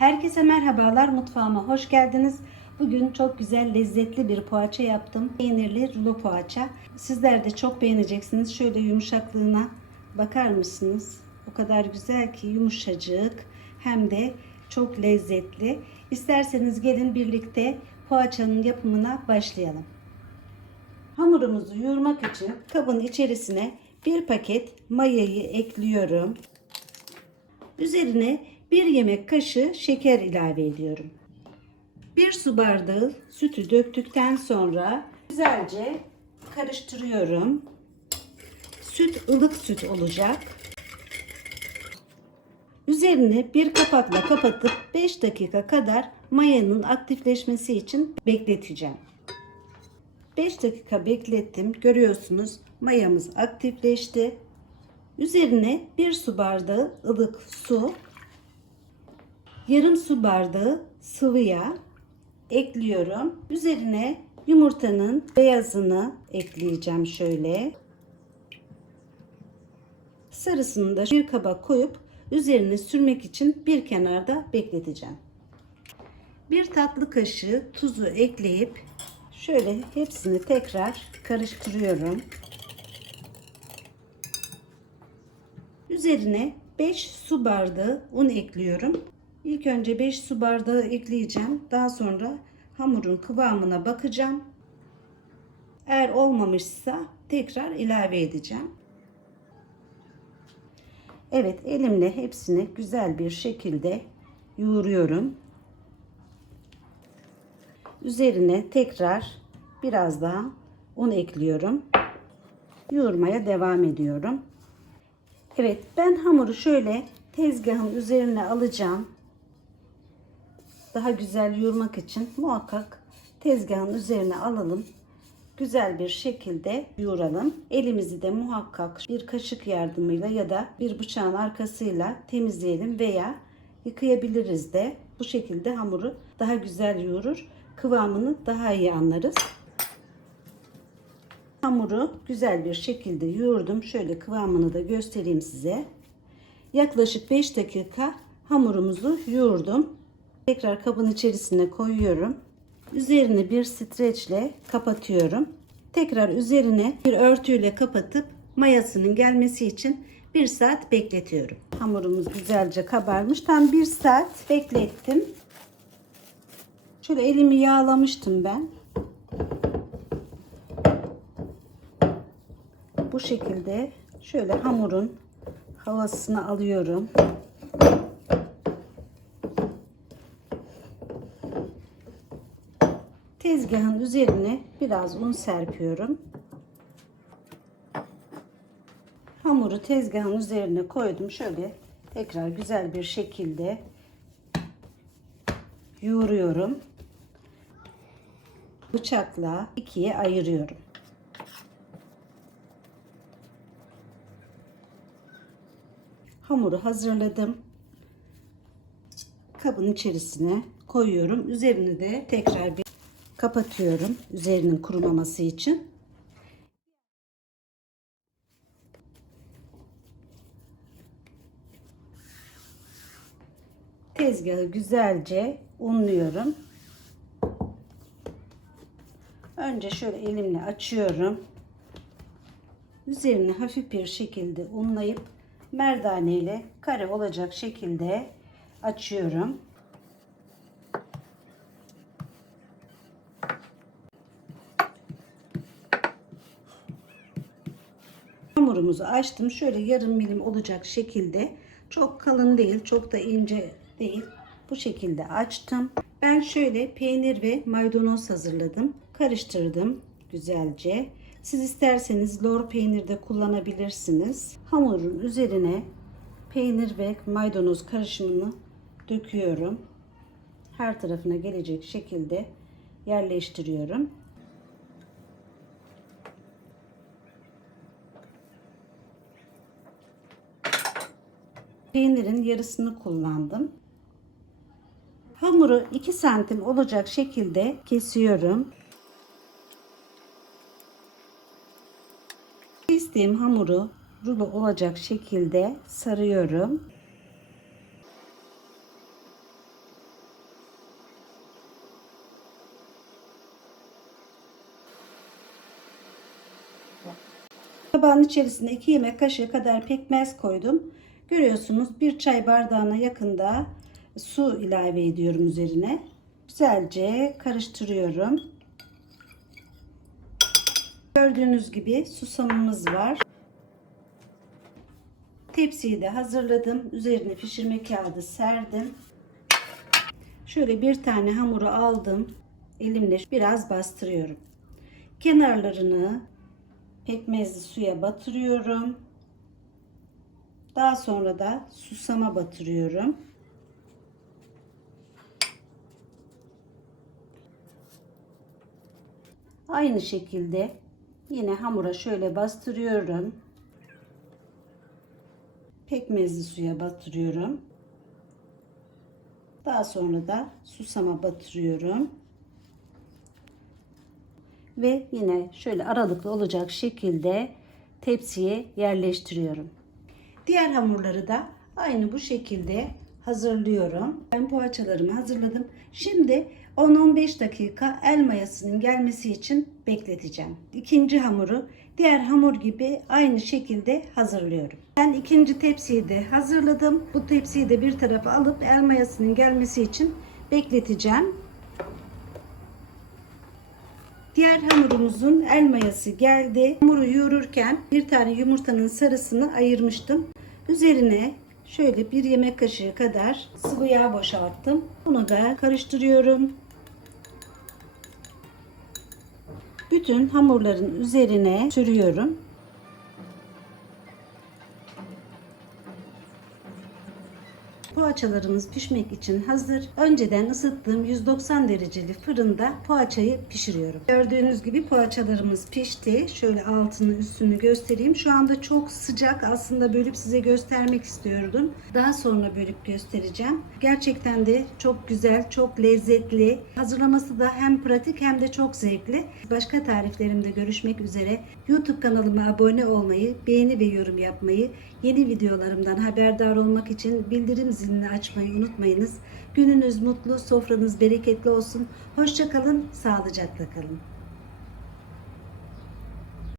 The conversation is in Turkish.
Herkese merhabalar mutfağıma hoş geldiniz. Bugün çok güzel lezzetli bir poğaça yaptım. Peynirli rulo poğaça. Sizler de çok beğeneceksiniz. Şöyle yumuşaklığına bakar mısınız? O kadar güzel ki yumuşacık hem de çok lezzetli. İsterseniz gelin birlikte poğaçanın yapımına başlayalım. Hamurumuzu yoğurmak için kabın içerisine bir paket mayayı ekliyorum. Üzerine bir yemek kaşığı şeker ilave ediyorum. Bir su bardağı sütü döktükten sonra güzelce karıştırıyorum. Süt ılık süt olacak. Üzerine bir kapakla kapatıp 5 dakika kadar mayanın aktifleşmesi için bekleteceğim. 5 dakika beklettim. Görüyorsunuz mayamız aktifleşti. Üzerine bir su bardağı ılık su, yarım su bardağı sıvı yağ ekliyorum. Üzerine yumurtanın beyazını ekleyeceğim şöyle. Sarısını da bir kaba koyup üzerine sürmek için bir kenarda bekleteceğim. Bir tatlı kaşığı tuzu ekleyip şöyle hepsini tekrar karıştırıyorum. Üzerine 5 su bardağı un ekliyorum. İlk önce 5 su bardağı ekleyeceğim. Daha sonra hamurun kıvamına bakacağım. Eğer olmamışsa tekrar ilave edeceğim. Evet elimle hepsini güzel bir şekilde yoğuruyorum. Üzerine tekrar biraz daha un ekliyorum. Yoğurmaya devam ediyorum. Evet ben hamuru şöyle tezgahın üzerine alacağım. Daha güzel yoğurmak için muhakkak tezgahın üzerine alalım. Güzel bir şekilde yoğuralım. Elimizi de muhakkak bir kaşık yardımıyla ya da bir bıçağın arkasıyla temizleyelim veya yıkayabiliriz de. Bu şekilde hamuru daha güzel yoğurur. Kıvamını daha iyi anlarız. Hamuru güzel bir şekilde yoğurdum. Şöyle kıvamını da göstereyim size. Yaklaşık 5 dakika hamurumuzu yoğurdum. Tekrar kabın içerisine koyuyorum. Üzerine bir streçle kapatıyorum. Tekrar üzerine bir örtüyle kapatıp mayasının gelmesi için 1 saat bekletiyorum. Hamurumuz güzelce kabarmış. Tam 1 saat beklettim. Şöyle elimi yağlamıştım ben. Bu şekilde şöyle hamurun havasını alıyorum. Tezgahın üzerine biraz un serpiyorum. Hamuru tezgahın üzerine koydum. Şöyle tekrar güzel bir şekilde yoğuruyorum. Bıçakla ikiye ayırıyorum. Hamuru hazırladım. Kabın içerisine koyuyorum. Üzerini de tekrar bir kapatıyorum. Üzerinin kurumaması için. Tezgahı güzelce unluyorum. Önce şöyle elimle açıyorum. Üzerini hafif bir şekilde unlayıp merdane ile kare olacak şekilde açıyorum. Hamurumuzu açtım. Şöyle yarım milim olacak şekilde. Çok kalın değil, çok da ince değil. Bu şekilde açtım. Ben şöyle peynir ve maydanoz hazırladım. Karıştırdım güzelce. Siz isterseniz lor peynir de kullanabilirsiniz. Hamurun üzerine peynir ve maydanoz karışımını döküyorum. Her tarafına gelecek şekilde yerleştiriyorum. peynirin yarısını kullandım. Hamuru 2 santim olacak şekilde kesiyorum. Kestiğim hamuru rulo olacak şekilde sarıyorum. Tabağın içerisine 2 yemek kaşığı kadar pekmez koydum. Görüyorsunuz bir çay bardağına yakında su ilave ediyorum üzerine. Güzelce karıştırıyorum. Gördüğünüz gibi susamımız var. Tepsiyi de hazırladım. Üzerine pişirme kağıdı serdim. Şöyle bir tane hamuru aldım. Elimle biraz bastırıyorum. Kenarlarını pekmezli suya batırıyorum. Daha sonra da susama batırıyorum. Aynı şekilde yine hamura şöyle bastırıyorum. Pekmezli suya batırıyorum. Daha sonra da susama batırıyorum. Ve yine şöyle aralıklı olacak şekilde tepsiye yerleştiriyorum. Diğer hamurları da aynı bu şekilde hazırlıyorum. Ben poğaçalarımı hazırladım. Şimdi 10-15 dakika el mayasının gelmesi için bekleteceğim. İkinci hamuru diğer hamur gibi aynı şekilde hazırlıyorum. Ben ikinci tepsiyi de hazırladım. Bu tepsiyi de bir tarafa alıp el mayasının gelmesi için bekleteceğim. Diğer hamurumuzun el mayası geldi. Hamuru yoğururken bir tane yumurtanın sarısını ayırmıştım. Üzerine şöyle bir yemek kaşığı kadar sıvı yağ boşalttım. Bunu da karıştırıyorum. Bütün hamurların üzerine sürüyorum. Poğaçalarımız pişmek için hazır. Önceden ısıttığım 190 dereceli fırında poğaçayı pişiriyorum. Gördüğünüz gibi poğaçalarımız pişti. Şöyle altını üstünü göstereyim. Şu anda çok sıcak. Aslında bölüp size göstermek istiyordum. Daha sonra bölüp göstereceğim. Gerçekten de çok güzel, çok lezzetli. Hazırlaması da hem pratik hem de çok zevkli. Başka tariflerimde görüşmek üzere. YouTube kanalıma abone olmayı, beğeni ve yorum yapmayı, yeni videolarımdan haberdar olmak için bildirim zilini açmayı unutmayınız. Gününüz mutlu, sofranız bereketli olsun. Hoşçakalın, sağlıcakla kalın.